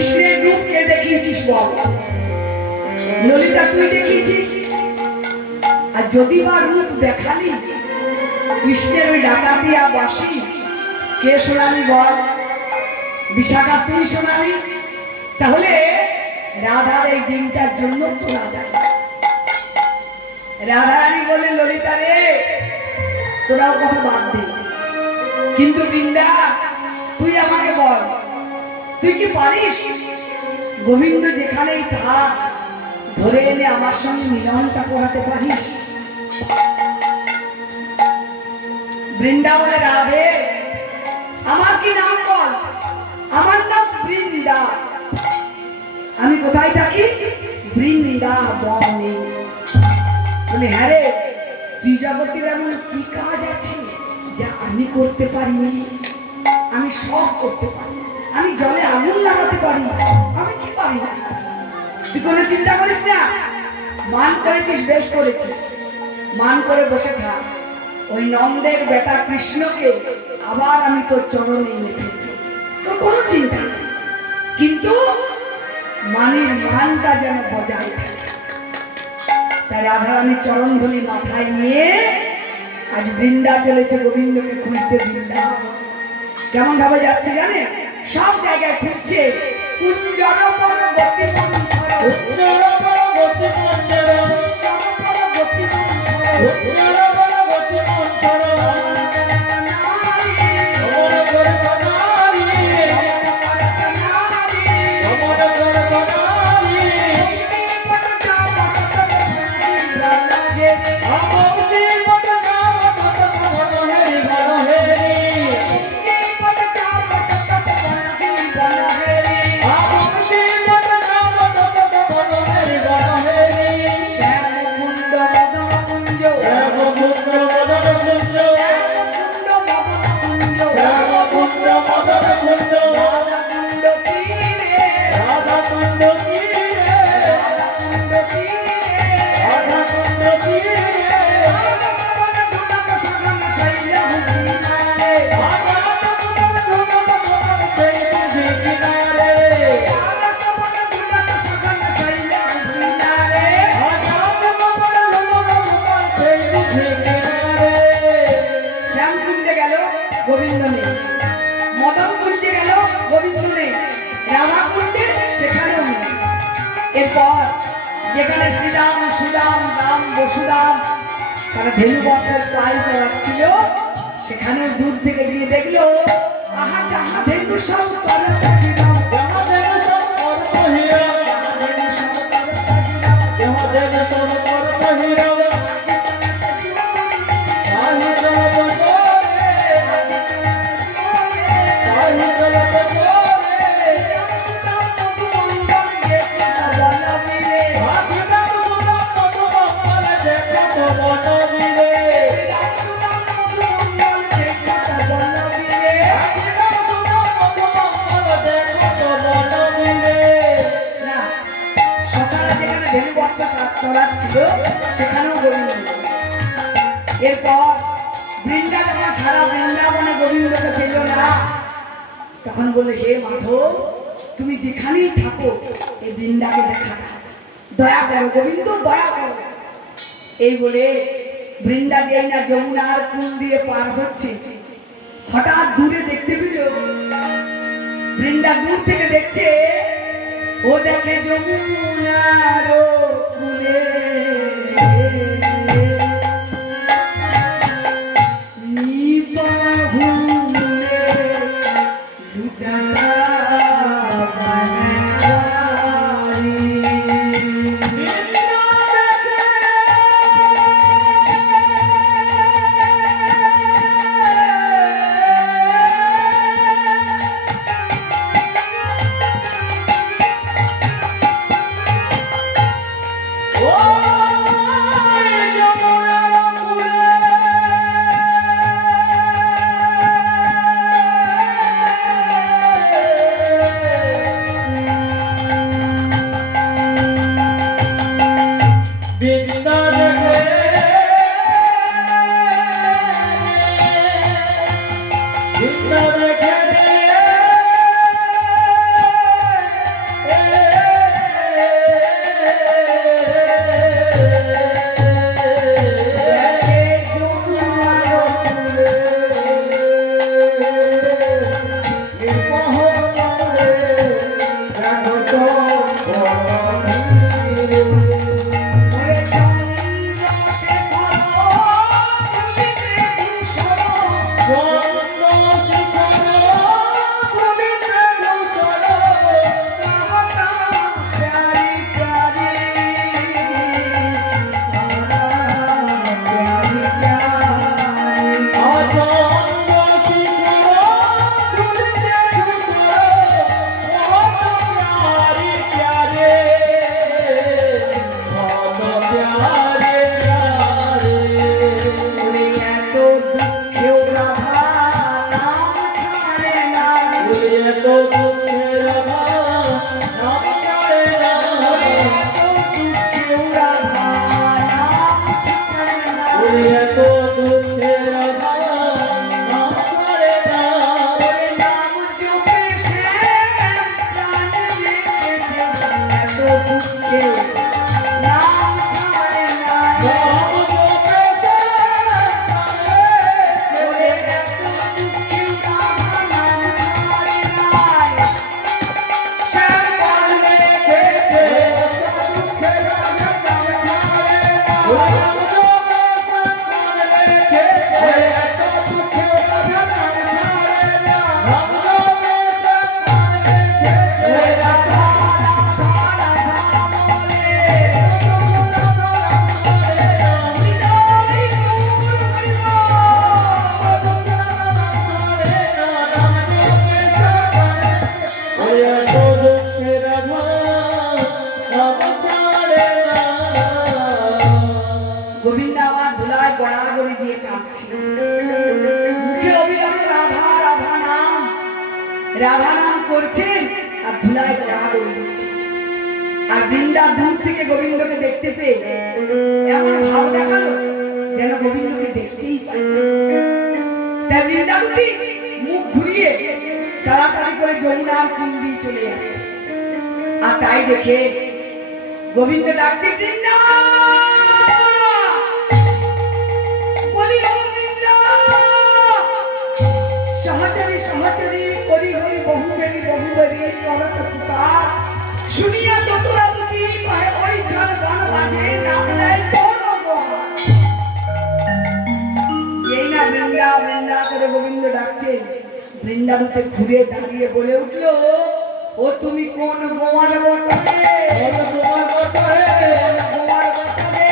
কৃষ্ণের রূপ কে দেখিয়েছিস বল? ললিতা তুই দেখিয়েছিস। আর যদি বা রূপ দেখালি কৃষ্ণের ওই ডাকাতিয়া বাসি কে শোনালি বল? বিশাখা তুই শোনালি। তাহলে রাধার এই দিনটার জন্য তো রাধারানী বলে ললিতা রে তোরাও কথা বাদ দে, কিন্তু বৃন্দা তুই আমাকে বল তুই কি পারিস গোবিন্দ যেখানেই থাক ধরে এনে আমার সঙ্গে মিলনটা করাতে পারিস? বৃন্দা বলে রাধে আমার কি নাম বল? আমার নাম বৃন্দা। আমি কোথায় থাকি? বৃন্দাবনে। বলে হ্যাঁ রে ত্রিজগতের এমন কি কাজ আছে যা আমি করতে পারিনি? আমি সব করতে পারি। আমি জলে আগুন লাগাতে পারি, আমি কি পারি না? তুই কোনো চিন্তা করিস না। মান করেছিস বেশ করেছিস, মান করে বসে থাক। ওই নন্দের বেটা কৃষ্ণকে আবার আমি তোর চরণে এনে ফেলব, তোর কোনো চিন্তা নেই। কিন্তু মানের মানটা যেন বজায় থাকে। তাই রাধারানী চরণ ধুলি মাথায় নিয়ে আজ বৃন্দা চলেছে গোবিন্দকে খুঁজতে। বৃন্দা কেমন ভাবে যাচ্ছে জানে? সব জায়গায় খুঁজছে। কুঞ্জর পর গতি মন্থর, কুঞ্জর পর গতি মন্থর, কুঞ্জর পর গতি মন্থর, কুঞ্জর পর গতি মন্থর, অমর করে বনারি, অমর করে বনারি, বংশী পট নাম কত লাগে, বংশী পট নাম কত মনোহরি মনোহরি, বংশী পট নাম কত মনোহরি মনোহরি, বংশী পট নাম কত মনোহরি মনোহরি, শ্যাম কুণ্ড মদন কুঞ্জ, শ্যাম কুণ্ড মদন কুঞ্জ, শ্যাম কুণ্ড মদন কুঞ্জ, রাধা কুণ্ড তীরে, রাধা কুণ্ড তীরে, রাধা কুণ্ড তীরে, রাধা কুণ্ড তীরে, রাধা সবন ধুনক সজন শৈল কিনারে, রাধা সবন ধুনক সজন শৈল কিনারে, রাধা সবন ধুনক সজন শৈল কিনারে, রাধা সবন ধুনক সজন শৈল কিনারে। শ্যাম কুণ্ডে গেল গোবিন্দ নেই, মদন কুঞ্জে গেল গোবিন্দ নেই, রাধা কুণ্ডে সেখানেও নেই। এরপর যেখানে শ্রীরাম সুদাম রাম বসুরাম তারা ধেনু বর্ষের প্রায় চড়াচ্ছিল সেখানেও দূর থেকে গিয়ে দেখলো আহা যাহা ধেনু সব করতা জীবন, যাহা ধেনু সব করতা হীরা, যাহা ধেনু সব করতা জীবন, যাহা ধেনু সব করতা হীরা, আহি চলত চলে, আহি চলত চলে, সুদাম মধু মঙ্গল দেখত বলবীরে, সুদাম মধু মঙ্গল দেখত বলবীরে, সুদাম মধু মঙ্গল দেখত বলবীরে, সুদাম মধু মঙ্গল দেখত বলবীরে। না সকালে যেখানে ধেনু বর্ষ চড়াচ্ছিল সেখানেও গোবিন্দ। এরপর বৃন্দা যখন সারা বৃন্দাবনে গোবিন্দকে পেল না তখন বললো হে মাধব তুমি যেখানেই থাকো এই বৃন্দাকে দেখা দাও, দয়া করো গোবিন্দ দয়া করো। এই বলে বৃন্দা যেই না যমুনার কুল দিয়ে পার হচ্ছে হঠাৎ দূরে দেখতে পেল, বৃন্দা দূর থেকে দেখছে ও দেখে যমুনার কুলে Oh! করছেন আর ধুলায় গা ডলে দিচ্ছে। আর বৃন্দা দূর থেকে গোবিন্দকে দেখতে পেয়ে এমন ভাব দেখালো যেন গোবিন্দকে দেখতেই পায় না। তাই বৃন্দাবতী মুখ ঘুরিয়ে তাড়াতাড়ি করে যমুনার কুল দিয়ে চলে যাচ্ছে। আর তাই দেখে গোবিন্দ ডাকছে, বৃন্দা, বলি ও বৃন্দা, সহচরী সহচরী হরি হরি বহুবেরি বহুবেরি করত পুকার, শুনিয়া চতুরাবতী কহে ওই জন গণ বাজে নাম নেয় কোন গোহার। যেই না বৃন্দা বৃন্দা করে গোবিন্দ ডাকছে, বৃন্দাবতী ঘুরে দাঁড়িয়ে বলে উঠল, ও তুমি কোন গোয়ার বটে? গোয়ার বটে, গোয়ার বটে, গোয়ার বটে।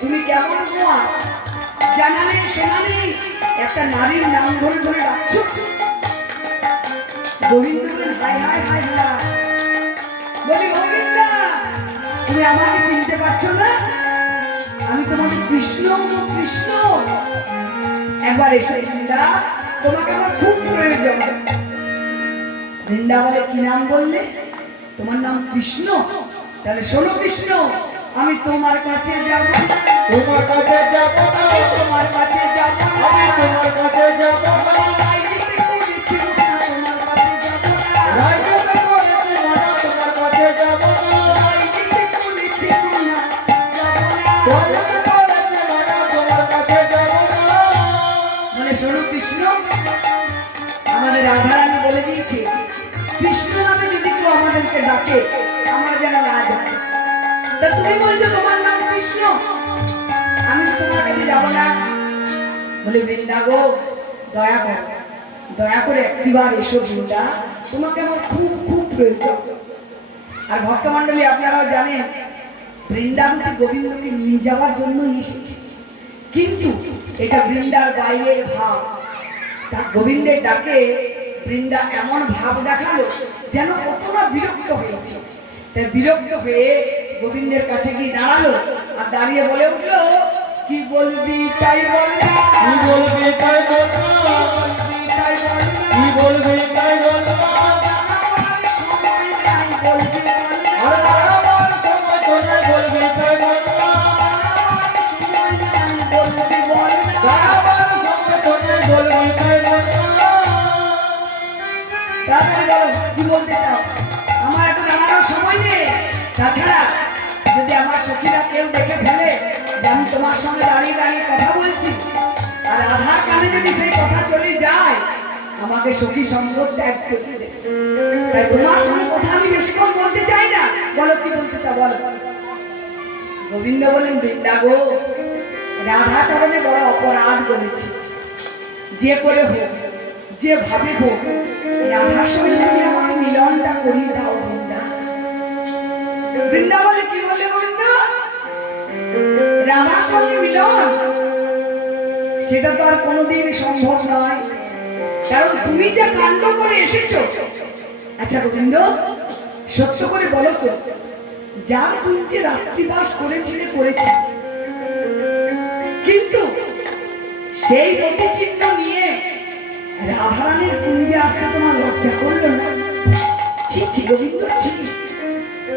তুমি কেমন গোয়া? জানা নেই শোনা নেই, একটা নারীর নাম ধরে ধরে ডাকছো। গোবিন্দ বলেন, হাই হাই হাই হাই। বলি ও বৃন্দা, তুমি আমাকে চিনতে পারছো না? আমি তোমাদের কৃষ্ণ, কৃষ্ণ। একবার এসো বৃন্দা, তোমাকে আমার খুব প্রয়োজন। বৃন্দা বলে, কি নাম বললে? তোমার নাম কৃষ্ণ? তাহলে শোনো কৃষ্ণ, আমি তোমার কাছে যাব, তোমার কাছে যাব, তোমার কাছে যাব, আমি তোমার কাছে যাব। আমাদের রাধারানী বলে দিয়েছে, কৃষ্ণ নামে যদি কেউ আমাদেরকে ডাকে আমরা যেন না যাই। তা তুমি বলছো তোমার নাম কৃষ্ণ, আমি তোমার কাছে যাব না। বলে, বৃন্দা গো, দয়া কর, দয়া করে একটিবার এসো বৃন্দা, তোমাকে আমার খুব খুব প্রয়োজন। আর ভক্তমণ্ডলী আপনারাও জানেন, বৃন্দাবতী গোবিন্দকে নিয়ে যাওয়ার জন্য এসেছে, কিন্তু এটা বৃন্দার বাইরের ভাব। তা গোবিন্দের ডাকে বৃন্দা এমন ভাব দেখালো যেন কত না বিরক্ত হয়েছে। তাই বিরক্ত হয়ে গোবিন্দের কাছে গিয়ে দাঁড়ালো আর দাঁড়িয়ে বলে উঠলো, কি বলবি তাই বল না, কি বলবি তাই বল না, তাই বল না, কি বলবি তাই বল না। আমার সময় নাই বলবি আর আমার সময় তো নাই, বলবি তাই বল না, আমার সময় নাই বলবি বল না, আমার সময় তো নাই, বলবি তাই বল না। তাড়াতাড়ি বলো কি বলতে চাও, আমার এত দাঁড়ানোর সময় নেই। তাছাড়া যদি আমার সখীরা কেউ দেখে ফেলে যে আমি তোমার সঙ্গে দাঁড়িয়ে দাঁড়িয়ে কথা বলছি, আর আধার কানে যদি সেই কথা চলে যায়, আমাকে সখী সঙ্গ ত্যাগ করে দেবে। তাই তোমার সঙ্গে কথা আমি বেশিক্ষণ বলতে চাই না, বলো কি বলতে তা বলো। গোবিন্দ বলেন, বৃন্দা গো, রাধা চরণে বড় অপরাধ করেছি। যে করে হোক, যে ভাবে হোক, রাধার সঙ্গে তুমি আমাকে মিলনটা করিয়ে দাও বৃন্দা। বৃন্দা বলে, কি বললে গোবিন্দ? রাধার সঙ্গে মিলন সেটা তো আর কোনোদিন সম্ভব নয়, কারণ তুমি যে কাণ্ড করে এসেছো। আচ্ছা গোবিন্দ, সত্য করে বলো তো, যার কুঞ্জে রাত্রিবাস করেছিলে করেছি, কিন্তু সেই প্রতিচিহ্ন নিয়ে রাধারানীর কুঞ্জে আসতে তোমার লজ্জা করলো না? ছি ছি গোবিন্দ, ছি,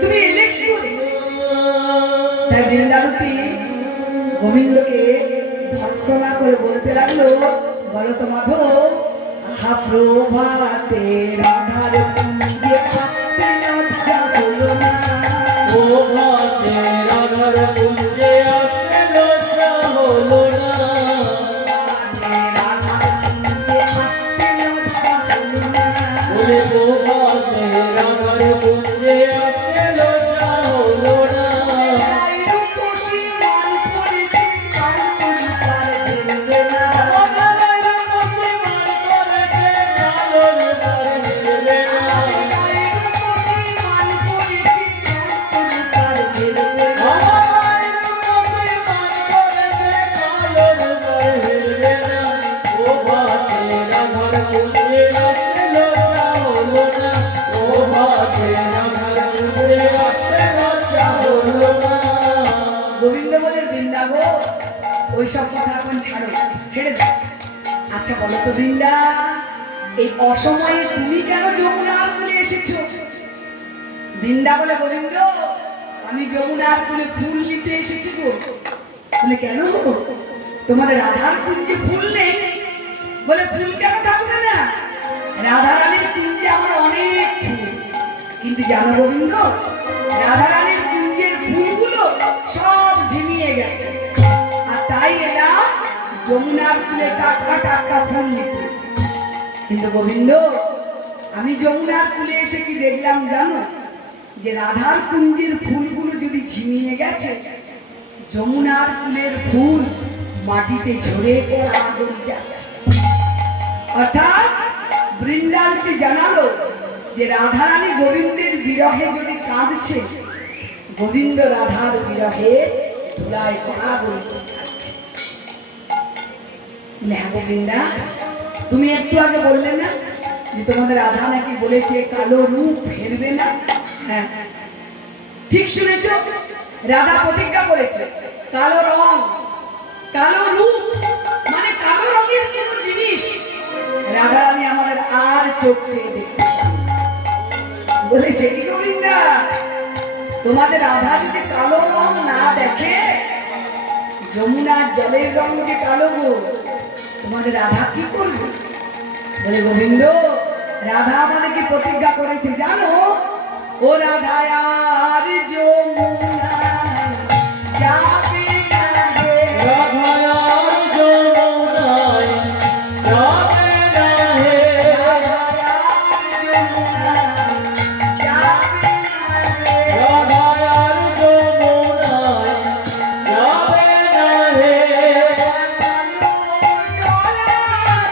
তুমি এলে কি করে? তাই বৃন্দাবতী গোবিন্দকে ভর্ৎসনা করে বলতে লাগলো, বলো তো মাধব, আহা প্রভাতে রাধার কুঞ্জে আসতে লজ্জা হলো না, প্রভাতে রাধার কুঞ্জে আসতে লজ্জা হলো না, বলে প্রভাতে রাধার কুঞ্জে আসতে লজ্জা হলো না। প্রভাতে রাধার কুঞ্জে আসতে লজ্জা গো, ওইসব কথা এখন ছাড়ো, ছেড়ে দাও। আচ্ছা বলো তো বৃন্দা, এই অসময়ে তুমি কেন যমুনার কূলে এসেছো? বৃন্দা বলে, গোবিন্দ আমি যমুনার কূলে ফুল নিতে এসেছি গো। বলে কেন গো, তোমাদের রাধার কুঞ্জে ফুল নেই? বলে ফুল কেন থাকবে না, রাধারানীর কুঞ্জে আমার অনেক ফুল, কিন্তু জানো গোবিন্দ রাধারানীর কুঞ্জের ফুলগুলো সব ঝিমিয়ে গেছে, আর তাই এলাম যমুনার কূলে টাটকা টাটকা ফুল নিতে। কিন্তু গোবিন্দ আমি যমুনার কূলে এসে কি দেখলাম জানো, যে রাধার কুঞ্জের ফুলগুলো যদি ঝিমিয়ে গেছে, যমুনার ফুলের ফুল মাটিতে ঝরে পড়া আগুন যাচ্ছে। অর্থাৎ বৃন্দাবনকে জানালো যে রাধারানী গোবিন্দের বিরহে যদি কাঁদছে, গোবিন্দ রাধার বিরহে ধুলায় কড়া আগুন যাচ্ছে। হ্যাঁ গোবিন্দা, তুমি একটু আগে বললে না যে তোমাদের রাধা নাকি বলেছে কালো রূপ ফেরবে না? হ্যাঁ ঠিক শুনেছ, রাধা প্রতিজ্ঞা করেছে কালো রং, কালো রূপ, মানে কালো রঙের কোনো জিনিস রাধারানী আমাদের আর চোখ চেয়ে দেখতে চান। বলেছে কি গোবিন্দা, তোমাদের রাধা যদি কালো রং না দেখে, যমুনার জলের রং যে কালো গো, তোমাদের রাধা কি করবে? বলে গোবিন্দ রাধা আমাদেরকে প্রতিজ্ঞা করেছে জানো, ও রাধা আর যমুনায় যাবে না রে, রাধা আর যমুনায় যাবে না হে, রাধা আর যমুনায় যাবে না রে, রাধা আর যমুনায় যাবে না হে, কালো জলায়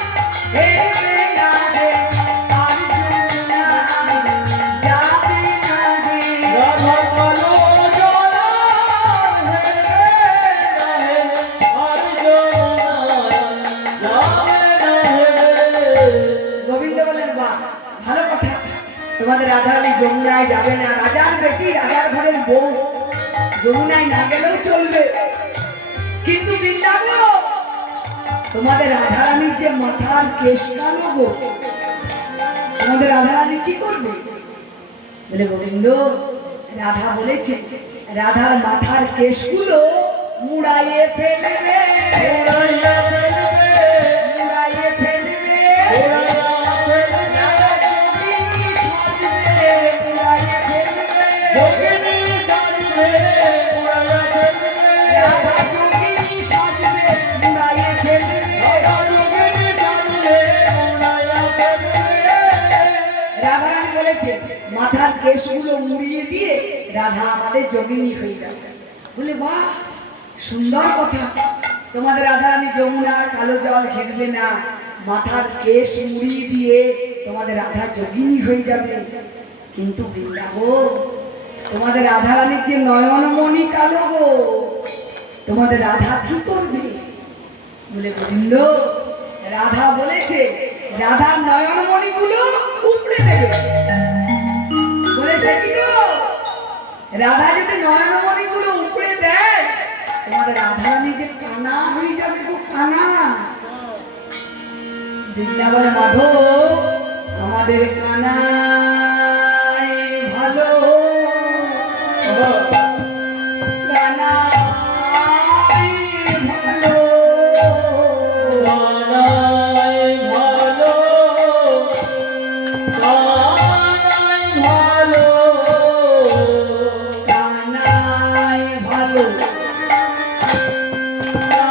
হেরবে না রে, আর যমুনায় যাবে না রে। রাধা কালো জলার হেরবে না হে, আর যমুনায় যাবে না হে। গোবিন্দ বলেন বাহ ভালো কথা, তোমাদের রাধারানী যমুনায় যাবে না, রাজার বেটি রাজার ঘরের বউ যমুনায় না গেলেও চলবে, কিন্তু বৃন্দাবন তোমাদের রাধারানীর যে মাথার কেশ কালো গো, তোমাদের রাধারানী কি করবে? বলে গোবিন্দ রাধা বলেছে রাধার মাথার কেশগুলো মুড়াইয়ে ফেলবে, উড়াইয়া ফেলবে, মুড়াইয়ে ফেলবে, উড়াইয়া ফেলবে, রাধা যোগিনী সাজবে, মুড়াইয়ে ফেলবে, যোগিনী সাজবে, উড়াইয়া ফেলবে, রাধা যোগিনী সাজবে, মুড়াইয়ে ফেলবে। রাধা যোগিনী সাজবে, উড়াইয়া ফেলবে। রাধারানী বলেছে মাথার কেশগুলো মুড়িয়ে দিয়ে রাধা আমাদের যোগিনী হয়ে যাবে। বলে বাহ সুন্দর কথা, তোমাদের রাধারানী যমুনার কালো জল হেরবে না, মাথার কেশ মুড়িয়ে দিয়ে তোমাদের রাধা যোগিনী হয়ে যাবে। কিন্তু বৃন্দাবন তোমাদের রাধারানীর যে নয়নমণি কালো গো, তোমাদের রাধা কি করবে? বলে গোবিন্দ রাধা বলেছে রাধার নয়নমণি গুলো উপড়ে দেবে। বলে সে কি গো, রাধা যদি নয়নমণি গুলো উপড়ে দেয়, তোমাদের রাধারানী যে কানা হয়ে যাবে গো, কানা। বৃন্দাবনে মাধব আমাদের কানাই ভালো, কানাই ভালো, কানাই ভালো, কানাই ভালো, কানাই ভালো,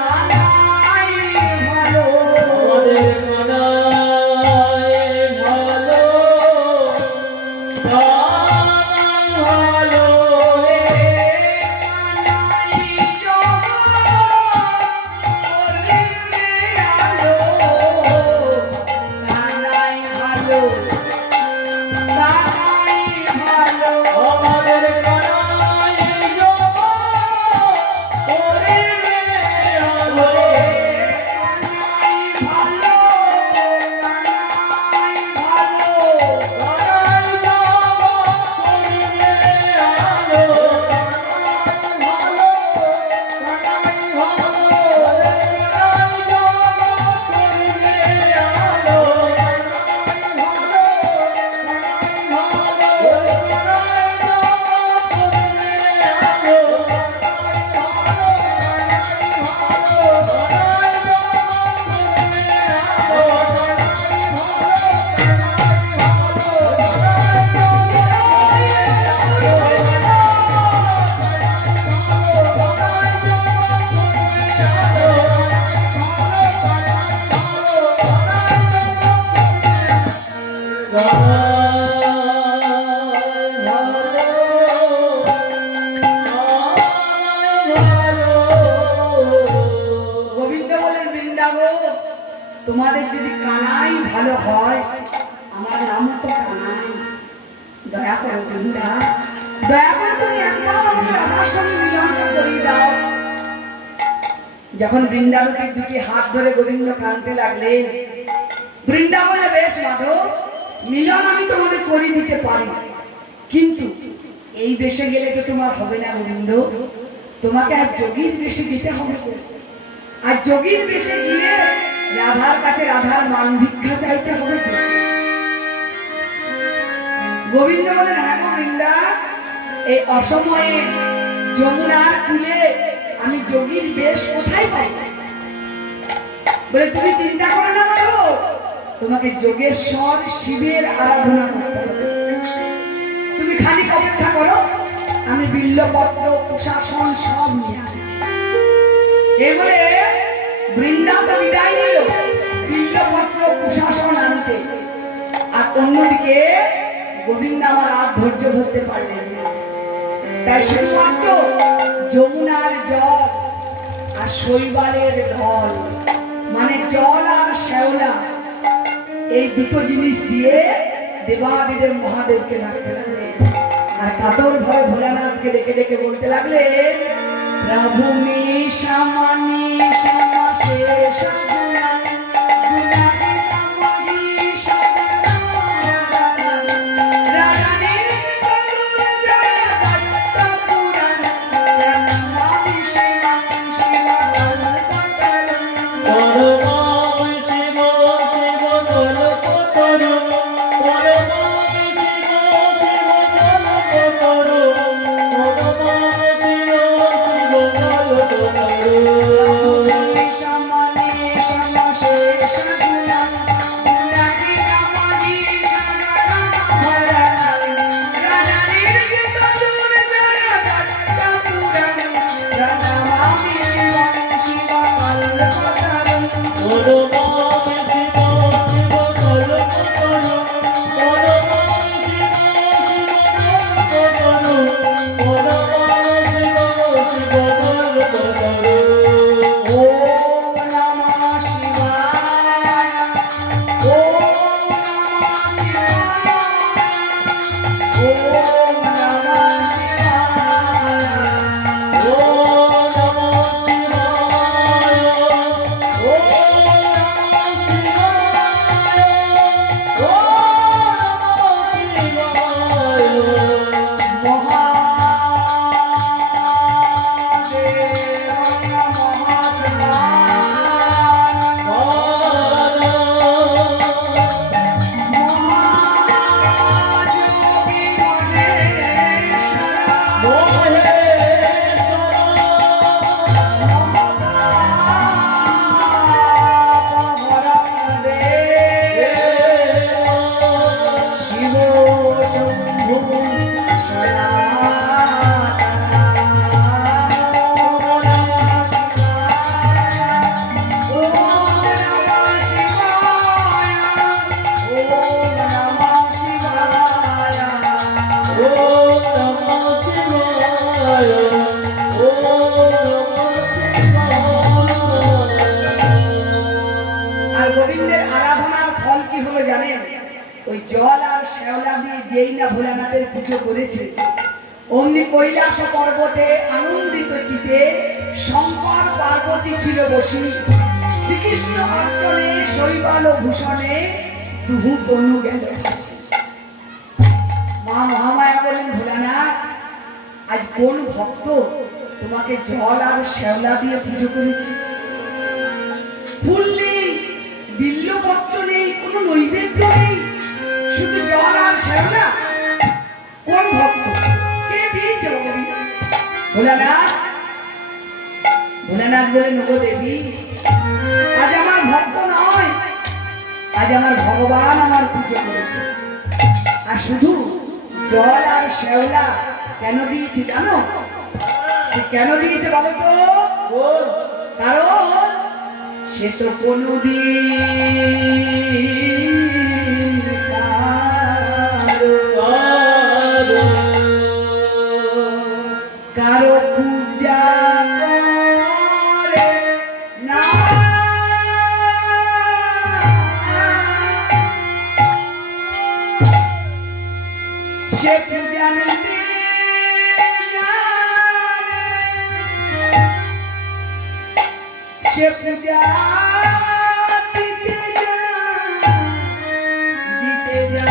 কানাই ভালো, আমাদের কানাই ভালো, দয়া করো বৃন্দা, দয়া করে তুমি একবার আমাকে রাধার সঙ্গে মিলনটা করিয়ে দাও। যখন বৃন্দাবতীর দুটি হাত ধরে গোবিন্দ কাঁদতে লাগলেন, বৃন্দা বলে, বেশ মাধব, মিলন আমি তোমাদের করে দিতে পারি, কিন্তু এই বেশে গেলে তো তোমার হবে না গোবিন্দ, তোমাকে আর যোগীর বেশে যেতে হবে। আর যোগীর বেশে গিয়ে রাধার কাছে রাধার মান ভিক্ষা চাইতে হবে। যে গোবিন্দ বলেন, হ্যাঁ গো বৃন্দা, এই অসময়ে যমুনার কূলে আমি যোগীর বেশ কোথায় পাই? বলে, তুমি চিন্তা করো না বলো, তোমাকে যোগেশ্বর শিবের আরাধনা করতে হবে। তুমি খানিক অপেক্ষা করো, আমি বিল্লপত্র প্রশাসন সব নিয়ে আসছি। এই বলে বৃন্দা তো বিদায় নিল বিল্লপত্র প্রশাসন আনতে, আর অন্যদিকে গোবিন্দ আমার আর ধৈর্য ধরতে পারলেন না। তাই শুধুমাত্র যমুনার জল আর শৈবালের ঢল, মানে জল আর শ্যাওলা, এই দুটো জিনিস দিয়ে দেবাদিদেব মহাদেবকে ডাকতে লাগলেন। আর কাতর ভাবে ভোলানাথকে ডেকে ডেকে বলতে লাগলেন, প্রভু মে শামানি শামা শেষ গুণানি গুণানি নামহি সদরা রাধানির কলুর জয় দত্ত পুরাণ নামহি শিবা শিবা কলকতরু পরমাম শিব শিব কল্পতরু, পরমাম শিব শিব কল্পতরু, পরমাম শিব শিব কল্পতরু। শামানি শামা শেষ গুণানি গুণানি নামহি সদরা রাধানির কলুর জয় দত্ত পুরাণ নামহি শিবা শিবা কলকতরু পরমাম শিব শিব কল্পতরু, পরমাম শিব শিব কল্পতরু, পরমাম শিব শিব কল্পতরু। ওম নমঃ শিবায়, ওম নমঃ শিবায়, ওম নমঃ শিবায়। ওম নমঃ শিবায়, ওম নমঃ শিবায়, ওম নমঃ আর গোবিন্দের আরাধনার ফল কি হলো জানেন? ওই জল আর শ্যাওলা দিয়ে যেই না ভোলানাথের পুজো করেছে, অমনি কৈলাস পর্বতে আনন্দিত চিতে শঙ্কর পার্বতী ছিল বসি। শ্রীকৃষ্ণ অর্চনে শৈবাল ভূষণে দুহু তনু গেল ভাসি। মা মহামায়া বলেন, ভোলানাথ, আজ কোন ভক্ত তোমাকে জল আর শ্যাওলা দিয়ে পুজো করেছে? ফুল নেই, বিল্লপত্র নেই, কোনো নৈবেদ্য নেই, শুধু জল আর শ্যাওলা। কোন ভক্ত, কে দিয়েছে দেবী? ভোলানাথ। ভোলানাথ বলেন, ওগো দেবী, আজ আমার ভক্ত নয়, আজ আমার ভগবান আমার পুজো করেছে। আর শুধু জল আর শ্যাওলা কেন দিয়েছে জানো? সে কেন দিয়েছে বলো তো? কারণ সে তো কোনদিন কারো পূজা করে না। সে পূজা নিতে সে পূজা দিতে যা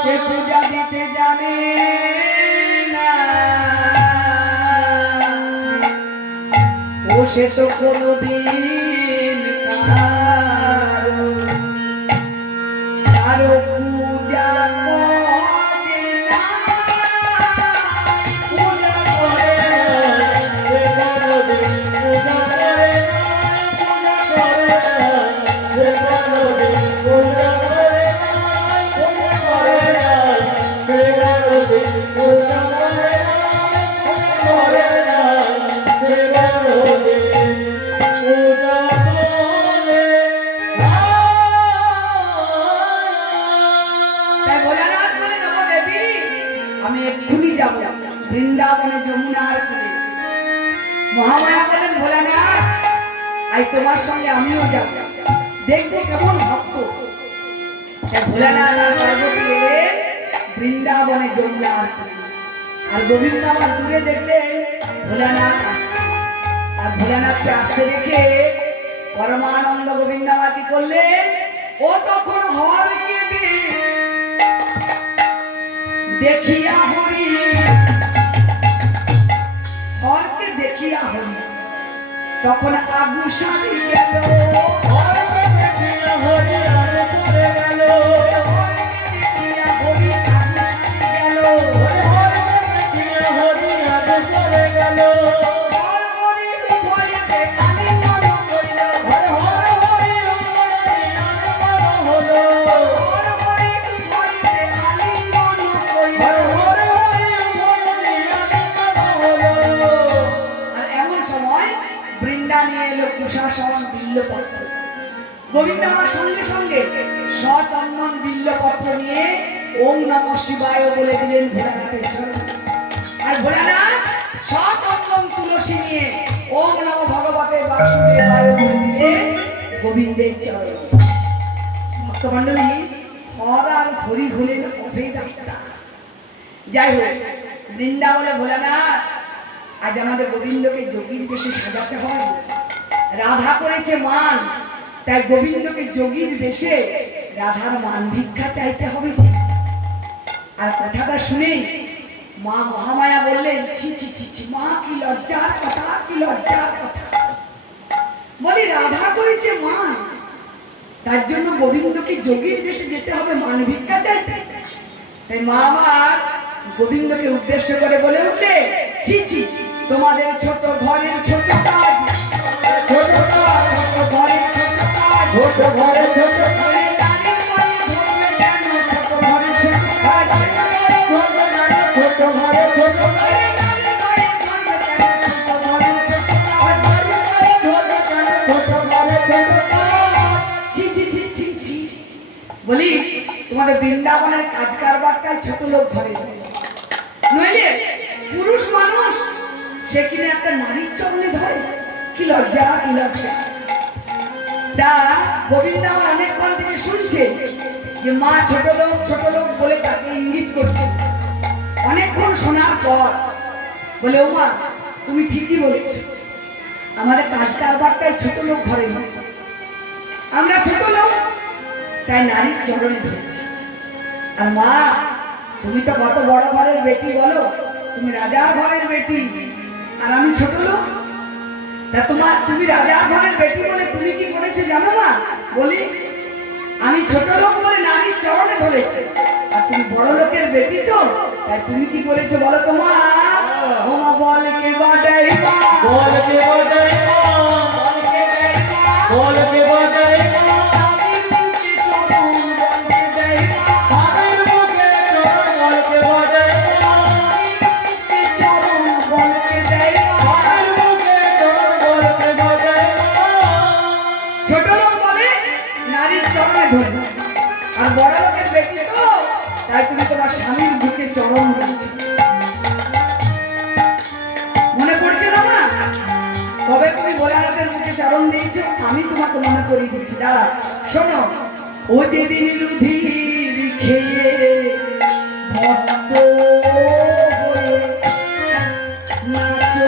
সে পূজা দিতে জানে না ও সে তো কোনোদিন কারো পূজা করে না পূজা করে না সে কোনোদিন পূজা করে না পূজা করে না সে কোনোদিন পূজা করে না পূজা করে না সে কোনোদিন পূজা করে না পূজা করে না সে কোনোদিন পূজা করে না। তাই ভোলানাথ বলে নব দেবী আমি এক্ষুনি যাব বৃন্দাবনে যমুনার কুলে। মহামায়া বলেন ভোলানাথ আই তোমার সঙ্গে আমিও যাব, দেখবো কেমন ভক্ত। তাই ভোলানাথ আর পার্বতী এলেন বৃন্দাবনে যমুনার কুলে। আর গোবিন্দ আমার দূরে দেখলেন ভোলানাথ আসছে, আর ভোলানাথকে আসতে দেখে পরমানন্দ গোবিন্দ আমার কি করলেন, ও তখন হর কেঁদে দেখিয়া হরি, হরকে দেখিয়া হরি তখন আবু সারি গেল, হরকে দেখিয়া হরি আর চলে গেল হরকে দেখিয়া হরি আবু সারি গেল, হরকে দেখিয়া হরি আর চলে গেল হর হরি ভয়েতে আলিঙ্গন করিল, হর হর হরি হরি আর হলো হর হরি ভয়েতে আলিঙ্গন করিল। হর হর হরি হরি আর হলো। আর এমন সময় বৃন্দা নিয়ে এলো কুশাসন বিল্লপত্র। গোবিন্দ আমার সঙ্গে সঙ্গে সচন্দন বিল্লপত্র নিয়ে ওম নমঃ শিবায় বলে দিলেন ভোলানাথের চরণে। আর ভোলানাথ সচন্দন তুলসী নিয়ে ওম নমঃ ভগবতে বাসুদেবায় বলে দিলেন গোবিন্দের চরণে। ভক্তমণ্ডলী হর আর হরি হলেন অভেদ আত্মা। যাই হোক বৃন্দাবনে ভোলানাথ আজ আমাদের গোবিন্দকে যোগীর বেশে সাজাতে হবে। রাধা করেছে মান, তাই গোবিন্দকে যোগীর বেশে রাধার মান ভিক্ষা চাইতে হবে যে। আর কথাটা শুনে মা মহামায়া বললেন ছি ছি ছি ছি মা কি লজ্জার কথা, কি লজ্জার কথা। বলি রাধা করেছে মান, তার জন্য গোবিন্দকে যোগীর বেশে যেতে হবে মান ভিক্ষা চাইতে। তাই মা আমার গোবিন্দকে উদ্দেশ্য করে বলে উঠলে ছি ছি তোমাদের ছোট ঘরের ছোট কাজ, ছোট কাজ ছোট ঘরের ছোট কাজ, ছোট ঘরে ছোট ওরে নারীর পায়ে ধরবে কেন ছোট ঘরের ছোট কাজ, ছোট ঘরে ছোট ওরে নারীর পায়ে ধরবে কেন ছোট ঘরের ছোট কাজ, ছোট ঘরে ছোট ছি ছি ছি ছি ছি। বলি তোমাদের বৃন্দাবনের কাজ কারবারটাই ছোট লোক ঘরে, নইলে পুরুষ মানুষ সে কিনে একটা নারীর চরণে ধরে, কি লজ্জা কি লজ্জা। তা গোবিন্দ আমার অনেকক্ষণ থেকে শুনছে যে মা ছোট লোক বলে তাকে ইঙ্গিত করছে। অনেকক্ষণ শোনার পর বলে ও মা তুমি ঠিকই বলেছ, আমাদের কাজ কারবারটাই ছোট লোক ঘরে নয়, আমরা ছোট লোক তাই নারীর চরণে ধরেছি। আর মা তুমি তো কত বড় ঘরের বেটি বলো, তুমি রাজার ঘরের বেটি আর আমি ছোট লোক। তা তুমি রাজার ঘরের বেটি বলে তুমি কি করেছো জানো মা? বলি আমি ছোট লোক বলে নারীর চরণে ধরেছি, আর তুমি বড় লোকের বেটি তো তাই তুমি কি করেছো বলো তো মা? ও মা বল কে বাডাই মা, বল কে বাজাই মা, বল কে দেই মা, বল কে বাজাই মা, স্বামীর মুখে চরণ বল কে দেই মা, স্বামীর মুখে চরণ বল কে বাজাই মা, স্বামীর মুখে চরণ বল কে দেই মা। স্বামীর মুখে চরণ বল কে বাজাই মা। ছোট লোক বলে নারীর চরণে ধরবে। আর বড় লোকের বেটি তো, তাই তুমি তোমার স্বামীর বুকে চরণ দিয়েছো। মনে পড়ছে না মা? কবে তুমি ভোলানাথের বুকে চরণ দিয়েছো? আমি তোমাকে মনে করিয়ে দিচ্ছি, দাঁড়া শোনো। ও যেদিন রুধির খেয়ে মত্ত হয়ে নাচো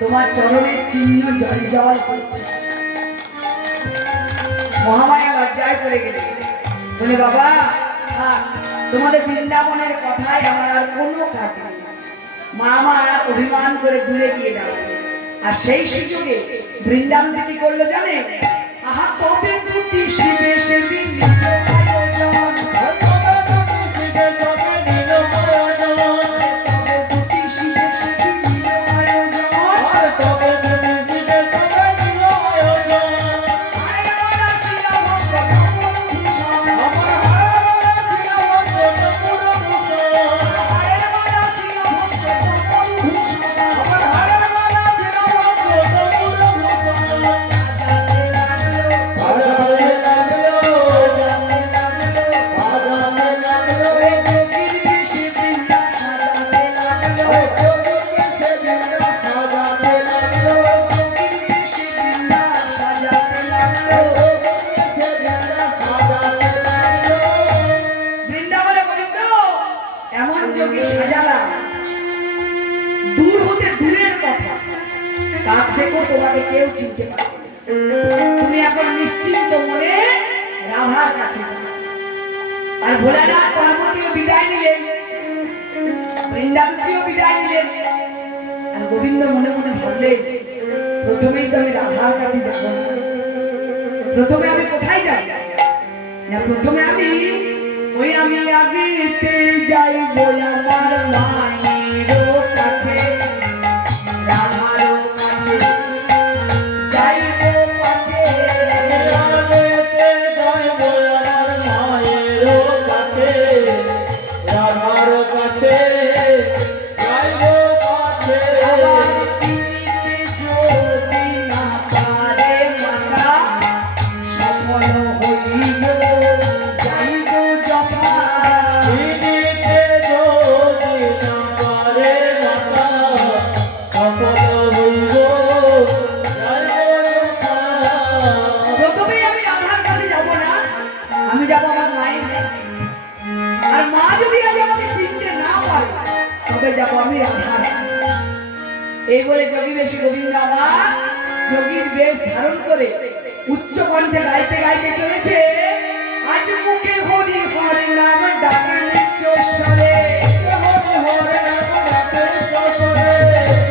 তোমার চরণের চিহ্ন জল জল করছে। মহামায়া লজ্জায় পড়ে গেলে বলে, বাবা তোমাদের বৃন্দাবনের কথায় আমার আর কোনো কাজ নেই। মা আমার অভিমান করে দূরে গিয়ে দাঁড়ালো। আর সেই সুযোগে বৃন্দাবনে কি করলো জানে? আহা তবে দুটি শিবে শিবে তোমাকে কেউ চিনতে পারবে। তুমি এখন নিশ্চিন্ত মনে রাধার কাছে যাও। আর ভোলানাথ পার্বতীও বিদায় নিলেন, বৃন্দাবতীও বিদায় নিলেন। আর গোবিন্দ মনে মনে ভাবলেন, প্রথমেই তো আমি রাধার কাছে যাব না। প্রথমে আমি কোথায় যাব না? প্রথমে আমি আগেতে যাইব আমার মায়ের কাছে, রাধার কাছে যাইব কাছে। রাধার কাছে যাইব কাছে। আবার চিনিতে যদি না পারে মাতা, সফল হইব যাইব যথা। চিনিতে যদি না পারে মাতা, সফল হইব যাইব যথা। প্রথমেই আমি রাধার কাছে যাব না, আমি যাব আমার মায়ের কাছে। আর মা যদি আজ আমাকে চিনতে না পারে, তবে যাব আমি রাধার কাছে। এই বলে যোগী বেশি গোবিন্দ আবার যোগীর বেশ ধারণ করে উচ্চ কণ্ঠে গাইতে গাইতে চলেছে। আজ মুখে হরি হরি নাম ডাকে উচ্চ স্বরে, হরি হরি নাম ডাকে উচ্চ স্বরে।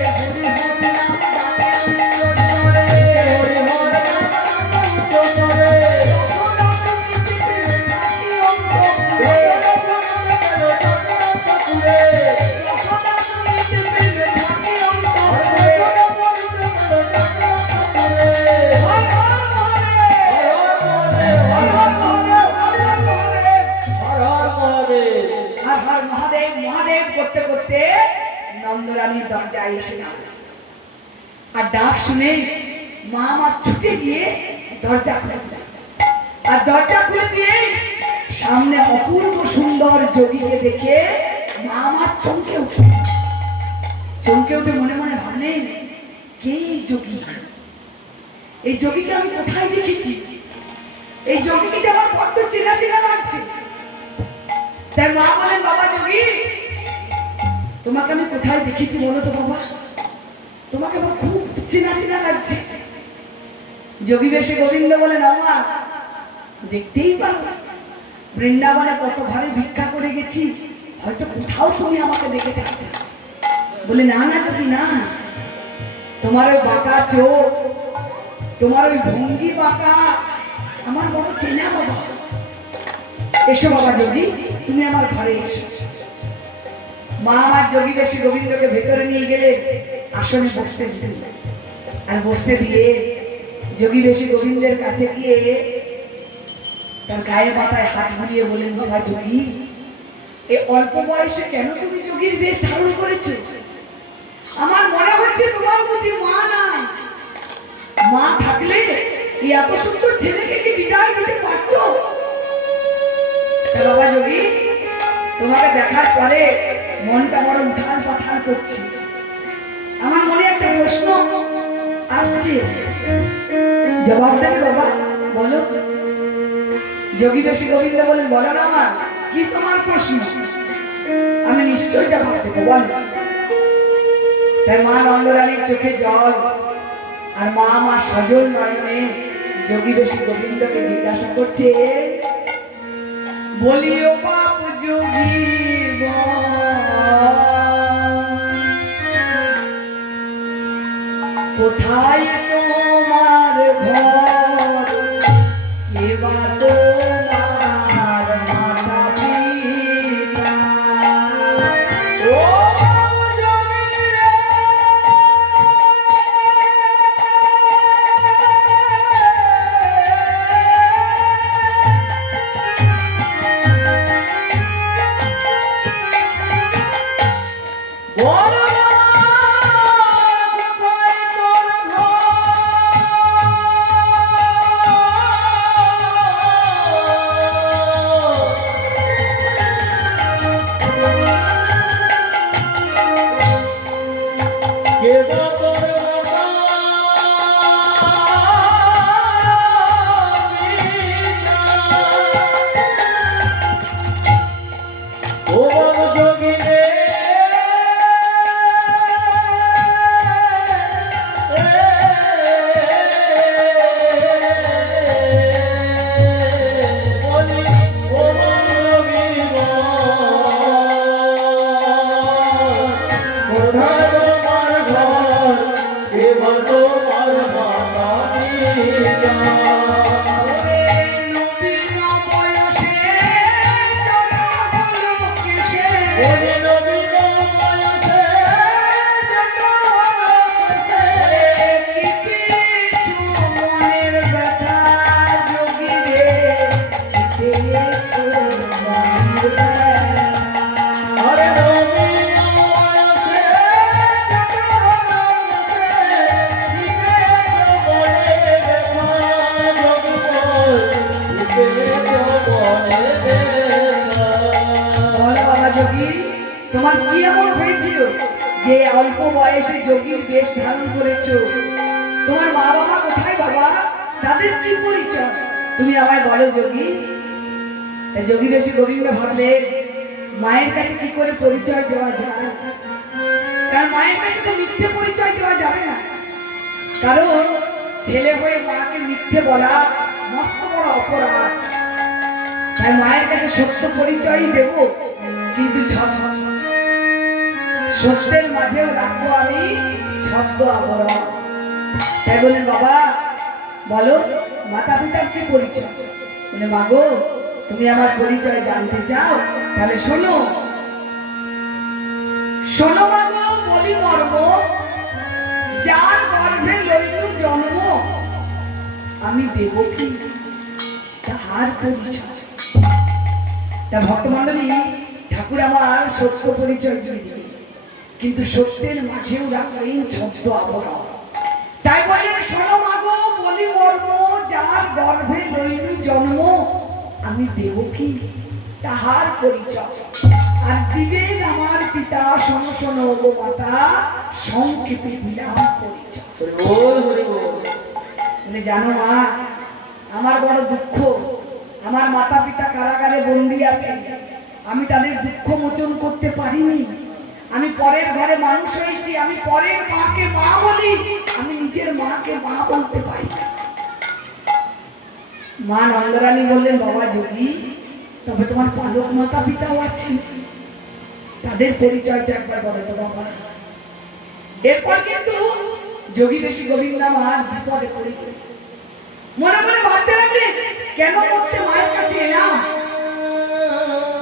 হরি হরি নাম ডাকে উচ্চ স্বরে। হরি হরি নাম ডাকে উচ্চ স্বরে। দশ দশ নীতি প্রেমে থাকি অন্তঃপুরে। দশ দশ নীতি প্রেমে থাকি অন্তঃপুরে। হর হর মহাদেব, হর হর মহাদেব, হর হর মহাদেব, হর হর মহাদেব, মহাদেব করতে করতে নন্দরানীর দরজায় এসে দাঁড়ালো। আর ডাক শুনে মা আমার ছুটে গিয়ে দরজা খুলে দিল। আর দরজা খুলে দিয়ে সামনে অপূর্ব সুন্দর যোগীকে দেখে মা আমার চমকে উঠে মনে মনে ভাবলেন, কে এই যোগী? এই যোগীকে আমি কোথায় দেখেছি? এই যোগীকে যে আমার বড্ড চেনা চেনা লাগছে। তাই মা বলেন, বাবা যোগী তোমাকে আমি কোথায় দেখেছি বলো তো বাবা? তোমাকে আমার খুব চেনা চেনা লাগছে। যোগী বেশে গোবিন্দ বলে না মা, দেখতেই পারো বৃন্দাবনে কত ঘরে ভিক্ষা করে গেছি, হয়তো কোথাও তুমি আমাকে দেখে থাকবে। বলে না না যোগী না, তোমার ওই বাঁকা চোখ, তোমার ওই ভঙ্গি বাঁকা আমার বড় চেনা বাবা। এসো বাবা যোগী, তুমি আমার ঘরে এসো। মা আমার যোগী বেশি গোবিন্দকে ভেতরে নিয়ে গেলে আসনে বসতে দিলেন। আর বসতে দিয়ে যোগী বেশি গোবিন্দের কাছে গিয়ে তার গায়ে মাথায় হাত বুলিয়ে বলেন, বাবা যোগী, এই অল্প বয়সে কেন তুমি যোগীর বেশ ধারণ করেছো? আমার মনে হচ্ছে তোমার বুঝি মা নাই। মা থাকলে এই এত সুন্দর ছেলেকে কি বিদায় দিতে পারতো? বাবা যোগী, তোমাকে দেখার পরে মনটা বড় উথাল পাথাল করছে। আমার মনে একটা প্রশ্ন আসছে, জবাব দেবে বাবা? বলো। যোগী বেশি গোবিন্দ বলেন, বলো না মা, কি তোমার প্রশ্ন? আমি নিশ্চয়ই জবাব দেবো, বলো। তাই মা নন্দরানীর চোখে জল, আর মা আমার সজল নয়নে যোগী বেশি গোবিন্দকে জিজ্ঞাসা করছে, বলিও বাপ যোগী কোথায় তোমার ঘর, কে বা তোমার মাতা পিতা? ও যোগী রে, বল কোথায় তোর ঘর? কে বা তোর মাতা পিতা? ও বাবা যোগী রে, বলি ও বাবা যোগী কোথায় তোমার ঘর, কে বা তোমার মাতা পিতা? ওরে নবীন বয়সে জন্ম হলো কিসে? বলি নবীন বয়সে জন্ম হলো কিসে? ওরে কি পেয়েছো মনের ব্যথা যোগী রে, কি পেয়েছো মনের ব্যথা? আরে নবীন বয়সে জন্ম হলো কিসে? দিবে তো বলে ব্যথা যোগী বল, দিবে তো বলে ব্যথা। বলো বাবা যোগী, তোমার কি এমন হয়েছিল যে অল্প বয়সে যোগীর বেশ ধারণ করেছো? তোমার মা বাবা কোথায় বাবা? তাদের কি পরিচয়? তুমি আমায় বলো যোগী। তা যোগী বেশি গোবিন্দ ভাবলে মায়ের কাছে কি করে পরিচয় দেওয়া যায়? কারণ মায়ের কাছে তো মিথ্যে পরিচয় দেওয়া যাবে না। কারণ ছেলে হয়ে মাকে মিথ্যে বলা মস্ত বড় অপরাধ। তাই মায়ের কাছে সত্য পরিচয়ই দেব, কিন্তু সত্যের মাঝেও রাখবো আমি ছদ্ম আবরণ। তাই বলেন, বাবা বলো মাতা পিতার কি পরিচয়? বলে, মা গো, তুমি আমার পরিচয় জানতে চাও? তাহলে শোনো। শোনো মা গো, বলি মর্ম, যার গর্ভে লইলু জন্ম, আমি দেব কি তাহার পরিচয়? তা ভক্তমণ্ডলী, ঠাকুর আমার সত্য পরিচয় দিয়ে দিলেন, কিন্তু সত্যের মাঝেও রাখলেন ছদ্ম আবরণ। তাই বললেন, শোনো মা গো, বলি মর্ম, যার গর্ভে লইলু জন্ম, আমি দেব কি তাহার পরিচয়? আর দিবেন আমার পিতা, শোনো শোনো গো মাতা, সংক্ষেপে দিলাম পরিচয়। বলে, জানো মা, আমার বড় দুঃখ, আমার মাতা পিতা কারাগারে বন্দী আছে, আমি তাদের দুঃখ মোচন করতে পারিনি। আমি পরের ঘরে মানুষ হয়েছি, আমি পরের মাকে মা বলি, আমি নিজের মাকে মা বলতে পারি না। মা নন্দরানী বললেন, বাবা যোগী, তবে তোমার পালক মাতা পিতাও আছেন, তাদের পরিচয়টা একবার বলো তো বাবা। এরপর কিন্তু যোগী বেশি গোবিন্দ আমার বিপদে পড়ে গেল। মনে মনে ভাবতে লাগলেন, কেন করতে মায়ের কাছে এলাম,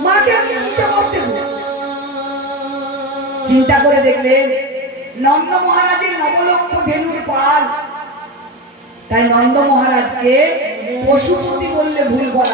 মাকে আমি কি জবাব দেব? চিন্তা করে দেখলেন নন্দ মহারাজের নবলক্ষ ধেনুর পাল, তাই নন্দ মহারাজকে পশুপতি বললে ভুল বলা